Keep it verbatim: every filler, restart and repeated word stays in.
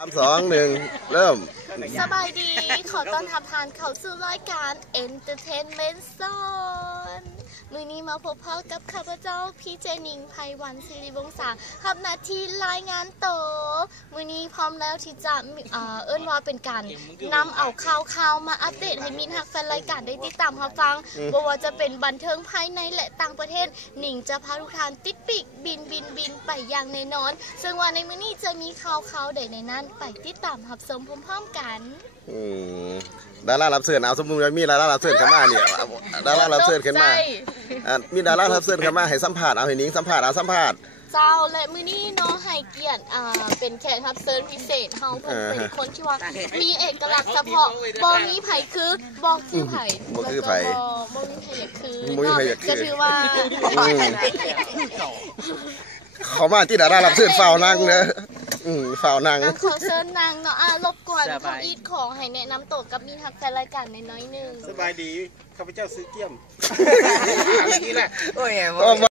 สามสองหนึ่งเริ่มสบายดีขอต้อนรับทานเข้าสู่รายการ Entertainment Zone มือนี้มาพบพ่อกับข้าพเจ้าพี่เจนิงไพวันศิริวงศ์สารับหน้าที่รายงานโตมือนี้พร้อมแล้วที่จะเอ่อเอิ้นว่าเป็นการนำเอาข่าวข่าวมาอัปเดตให้มินฮักแฟนรายการได้ติดตามรับฟังบ่ว่าจะเป็นบันเทิงภายในและต่างประเทศหนิงจะพาทุกท่านติดปีกบินบินบินไปอย่างแน่นอนซึ่งว่าในมื้อนี้จะมีข่าวข่าวใดในนั้นไปติดตามรับชมพร้อมๆกันดารารับเชิญเอาสมมุติว่ามีดารารับเชิญเข้ามาเนี่ยดารารับเชิญขึ้นมามีดารารับเชิญเข้ามาให้สัมภาษณ์เอาให้นิ้งสัมภาษณ์เอาสัมภาษณ์เจ้าและมื้อนี้น้องให้เกียรติอ่าเป็นแขกรับเชิญพิเศษเฮาเพิ่นเป็นคนที่ว่ามีเอกลักษณ์เฉพาะบ่มีไผคือบ่คือไผบ่คือไผบ่มีไผอยากคือบ่มีไผอยากคือก็ถือว่าเขามาที่ดารารับเชิญฝ่าวนั่งเด้ออืมฝ่าวนางขอเชิญนางเนาะอ่ะรบกวนทำอีทของให้แนะนำตัวกับมีทักแฟนรายการในน้อยนึงสบายดีข้าพเจ้าซื้อเกี้ยมนี่แหละโอ้ย